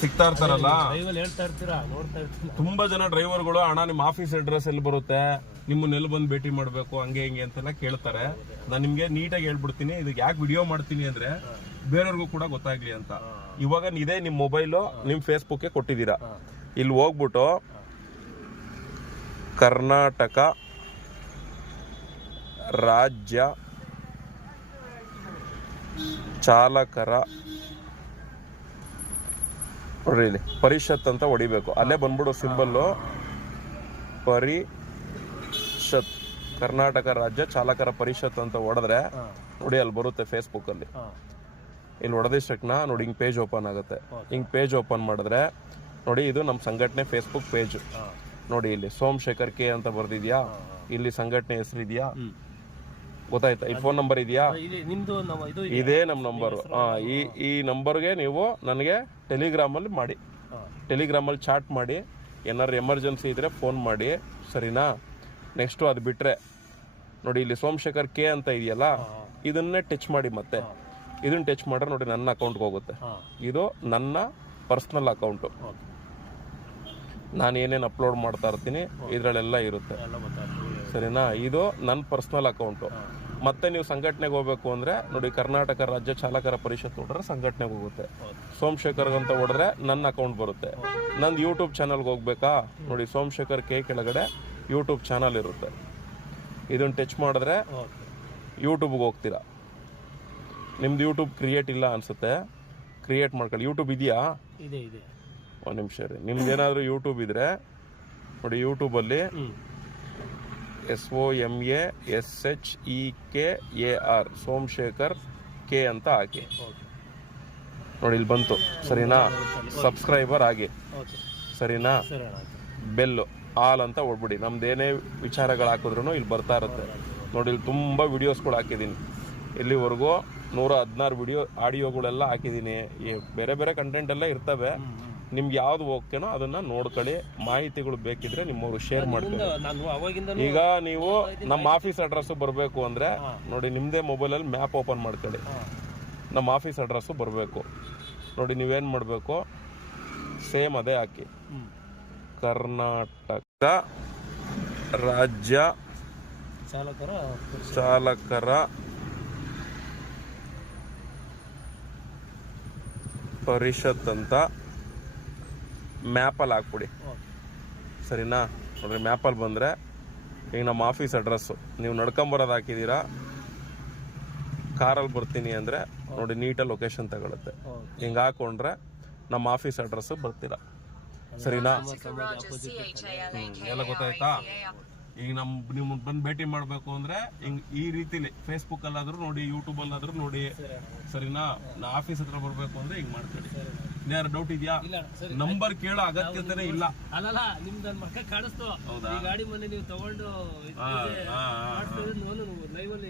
ಸಿಗ್ತಾ ಇರ್ತಾರಲ್ಲ? ಹೇಳ್ತಾ ಇರ್ತೀರಾ? ನೋಡ್ತಾ ಇರ್ತೀರಾ? ತುಂಬಾ ಜನ ಡ್ರೈವರ್ಗಳು ಅಣ್ಣ ನಿಮ್ಮ ಆಫೀಸ್ ಅಡ್ರೆಸ್ ಎಲ್ಲಿ ಬರುತ್ತೆ? ನಿಮ್ಮನ್ನ ಎಲ್ಲಿ ಬಂದು ಭೇಟಿ ಮಾಡ್ಬೇಕು? ಹಂಗೆ ಹಿಂಗೆ ಅಂತೆಲ್ಲ ಕೇಳ್ತಾರೆ. ನಾನು ನಿಮ್ಗೆ ನೀಟಾಗಿ ಹೇಳ್ಬಿಡ್ತೀನಿ. ಇದಕ್ಕೆ ಯಾಕೆ ವಿಡಿಯೋ ಮಾಡ್ತೀನಿ ಅಂದ್ರೆ ಬೇರೆಯವ್ರಿಗೂ ಕೂಡ ಗೊತ್ತಾಗ್ಲಿ ಅಂತ. ಇವಾಗ ಇದೇ ನಿಮ್ ಮೊಬೈಲು ನಿಮ್ ಫೇಸ್ಬುಕ್ಗೆ ಕೊಟ್ಟಿದ್ದೀರಾ. ಇಲ್ಲಿ ಹೋಗ್ಬಿಟ್ಟು ಕರ್ನಾಟಕ ರಾಜ್ಯ ಚಾಲಕರ ನೋಡ್ರಿ ಇಲ್ಲಿ ಪರಿಷತ್ ಅಂತ ಹೊಡಿಬೇಕು. ಅಲ್ಲೇ ಬಂದ್ಬಿಡು ಸಿಂಬಲ್ಲು ಪರಿಷತ್ ಕರ್ನಾಟಕ ರಾಜ್ಯ ಚಾಲಕರ ಪರಿಷತ್ ಅಂತ ಹೊಡೆದ್ರೆ ನೋಡಿ ಅಲ್ಲಿ ಬರುತ್ತೆ ಫೇಸ್ಬುಕ್ ಅಲ್ಲಿ. ಇಲ್ಲಿ ಹೊಡೆದಿಷ್ಟಕ್ನ ನೋಡಿ ಹಿಂಗೆ ಪೇಜ್ ಓಪನ್ ಆಗುತ್ತೆ. ಹಿಂಗೆ ಪೇಜ್ ಓಪನ್ ಮಾಡಿದ್ರೆ ನೋಡಿ ಇದು ನಮ್ಮ ಸಂಘಟನೆ ಫೇಸ್ಬುಕ್ ಪೇಜ್ ನೋಡಿ ಇಲ್ಲಿ ಸೋಮಶೇಖರ್ ಕೆ ಅಂತ ಬರ್ದಿದ್ಯಾ? ಇಲ್ಲಿ ಸಂಘಟನೆ ಹೆಸರು ಇದೆಯಾ ಹ್ಮ್. ಗೊತ್ತಾಯ್ತಾ? ಈ ಫೋನ್ ನಂಬರ್ ಇದೆಯಾ? ಇದು. ನಿಮ್ದು ನಮ್ಮ ಇದು ಇದೇ. ನಮ್ಮ ನಂಬರ್ ಈ ಈ ನಂಬರ್ಗೆ ನೀವು ನನಗೆ ಟೆಲಿಗ್ರಾಮ್ ಅಲ್ಲಿ ಮಾಡಿ. ಟೆಲಿಗ್ರಾಮಲ್ಲಿ ಟೆಲಿಗ್ರಾಮ್ ಅಲ್ಲಿ ಚಾಟ್ ಮಾಡಿ. ಏನಾದ್ರು ಎಮರ್ಜೆನ್ಸಿ ಇದ್ರೆ ಫೋನ್ ಮಾಡಿ. ಸರಿನಾ? ನೆಕ್ಸ್ಟು ಅದು ಬಿಟ್ರೆ ನೋಡಿ ಇಲ್ಲಿ ಸೋಮಶೇಖರ್ ಕೆ ಅಂತ ಇದೆಯಲ್ಲ ಇದನ್ನೇ ಟಚ್ ಮಾಡಿ ಮತ್ತೆ. ಇದನ್ನ ಟಚ್ ಮಾಡ್ರೆ ನೋಡಿ ನನ್ನ ಅಕೌಂಟ್ಗೆ ಹೋಗುತ್ತೆ. ಇದು ನನ್ನ ಪರ್ಸ್ನಲ್ ಅಕೌಂಟು ನಾನು ಏನೇನು ಅಪ್ಲೋಡ್ ಮಾಡ್ತಾ ಇರ್ತೀನಿ ಇದರಲ್ಲೆಲ್ಲ ಇರುತ್ತೆ. ಸರಿನಾ? ಇದು ನನ್ನ ಪರ್ಸ್ನಲ್ ಅಕೌಂಟು ಮತ್ತೆ ನೀವು ಸಂಘಟನೆಗೆ ಹೋಗ್ಬೇಕು ಅಂದ್ರೆ ನೋಡಿ ಕರ್ನಾಟಕ ರಾಜ್ಯ ಚಾಲಕರ ಪರಿಷತ್ ಹೊಡ್ರೆ ಸಂಘಟನೆಗೆ ಹೋಗುತ್ತೆ. ಸೋಮಶೇಖರ್ ಅಂತ ಹೊಡೆದ್ರೆ ನನ್ನ ಅಕೌಂಟ್ ಬರುತ್ತೆ. ನಂದು ಯೂಟ್ಯೂಬ್ ಚಾನಲ್ಗೆ ಹೋಗ್ಬೇಕಾ? ನೋಡಿ ಸೋಮಶೇಖರ್ ಕೆ ಕೆಳಗಡೆ ಯೂಟ್ಯೂಬ್ ಚಾನಲ್ ಇರುತ್ತೆ. ಇದನ್ನ ಟಚ್ ಮಾಡಿದ್ರೆ ಯೂಟ್ಯೂಬ್ಗೆ ಹೋಗ್ತೀರಾ? ನಿಮ್ದು ಯೂಟ್ಯೂಬ್ ಕ್ರಿಯೇಟ್ ಇಲ್ಲ ಅನ್ಸುತ್ತೆ. ಕ್ರಿಯೇಟ್ ಮಾಡ್ಕೊಳ್ಳಿ. ಯೂಟ್ಯೂಬ್ ಇದೆಯಾ? ಇದೆ ಇದೆ. ಒಂದು ನಿಮಿಷ ರೀ ನಿಮ್ದು ಏನಾದರೂ ಯೂಟ್ಯೂಬ್ ಇದ್ರೆ ನೋಡಿ ಯೂಟ್ಯೂಬಲ್ಲಿ S O M A S H E K A R Somashekar K ಅಂತ ಹಾಕಿ. ನೋಡಿ ಇಲ್ಲಿ ಬಂತು. ಸರಿನಾ? ಸಬ್ಸ್ಕ್ರೈಬರ್ ಆಗಿ. ಸರಿನಾ? ಬೆಲ್ಲು ಆಲ್ ಅಂತ ಹೊಡ್ಬಿಡಿ. ನಮ್ದು ಏನೇ ವಿಚಾರಗಳು ಹಾಕಿದ್ರು ಇಲ್ಲಿ ಬರ್ತಾ ಇರುತ್ತೆ ನೋಡಿ ಇಲ್ಲಿ ತುಂಬ ವಿಡಿಯೋಸ್ಗಳು ಹಾಕಿದ್ದೀನಿ. ಇಲ್ಲಿವರೆಗೂ ನೂರ ಹದಿನಾರು ವಿಡಿಯೋ ಆಡಿಯೋಗಳೆಲ್ಲ ಹಾಕಿದ್ದೀನಿ. ಬೇರೆ ಬೇರೆ ಕಂಟೆಂಟ್ ಎಲ್ಲ ಇರ್ತವೆ. ನಿಮ್ಗೆ ಯಾವ್ದು ಓಕೆನೋ ಅದನ್ನ ನೋಡ್ಕೊಳ್ಳಿ. ಮಾಹಿತಿಗಳು ಬೇಕಿದ್ರೆ ನಿಮ್ಮವರು ಶೇರ್ ಮಾಡ್ತೀವಿ ನಾನು ಅವಾಗಿಂದ ಈಗ ನೀವು ನಮ್ಮ ಆಫೀಸ್ ಅಡ್ರೆಸ್ ಬರಬೇಕು ಅಂದ್ರೆ ನೋಡಿ ನಿಮ್ಮದೇ ಮೊಬೈಲಲ್ಲಿ ಮ್ಯಾಪ್ ಓಪನ್ ಮಾಡ್ಕೊಳ್ಳಿ. ನಮ್ಮ ಆಫೀಸ್ ಅಡ್ರೆಸ್ ಬರಬೇಕು. ನೋಡಿ ನೀವೇನು ಮಾಡಬೇಕು? ಸೇಮ್ ಅದೇ ಹಾಕಿ. ಕರ್ನಾಟಕ ರಾಜ್ಯ ಚಾಲಕರ ಚಾಲಕರ ಪರಿಷತ್ ಅಂತ ಮ್ಯಾಪಲ್ಲಿ ಹಾಕ್ಬಿಡಿ. ಸರಿನಾ? ನೋಡ್ರಿ ಮ್ಯಾಪಲ್ಲಿ ಬಂದರೆ ಈಗ ನಮ್ಮ ಆಫೀಸ್ ಅಡ್ರೆಸ್ಸು. ನೀವು ನಡ್ಕೊಂಬರೋದು ಹಾಕಿದ್ದೀರಾ? ಕಾರಲ್ಲಿ ಬರ್ತೀನಿ ಅಂದರೆ ನೋಡಿ ನೀಟಾಗಿ ಲೊಕೇಶನ್ ತಗೊಳುತ್ತೆ. ಹಿಂಗೆ ಹಾಕೊಂಡ್ರೆ ನಮ್ಮ ಆಫೀಸ್ ಅಡ್ರೆಸ್ಸು ಬರ್ತೀರಾ? ಸರಿನಾ? ಎಲ್ಲ ಗೊತ್ತಾಯ್ತಾ? ಈಗ ನಮ್ ನಿಮ್ ಬಂದು ಭೇಟಿ ಮಾಡಬೇಕು ಅಂದ್ರೆ ಹಿಂಗ್ ಈ ರೀತಿಲಿ ಫೇಸ್ಬುಕ್ ಅಲ್ಲಾದ್ರೂ ನೋಡಿ ಯೂಟ್ಯೂಬ್ ಅಲ್ಲಾದ್ರೂ ನೋಡಿ. ಸರಿನಾ? ನಾ ಆಫೀಸ್ ಹತ್ರ ಬರಬೇಕು ಅಂದ್ರೆ ಹಿಂಗ್ ಮಾಡ್ಕೊಳ್ಳಿ ಏನಾರು ಡೌಟ್ ಇದೆಯಾ? ನಂಬರ್ ಕೇಳೋ ಅಗತ್ಯತೆನೇ ಇಲ್ಲ. ಅಲ್ಲಲ್ಲ ನಿಮ್ದು ಮಕ್ಕ ಕಾಣಿಸ್ತು. ಈ ಗಾಡಿ ಮನೆ ನೀವು ತಗೊಂಡು. ಲೈವ್ ಅಲ್ಲಿ.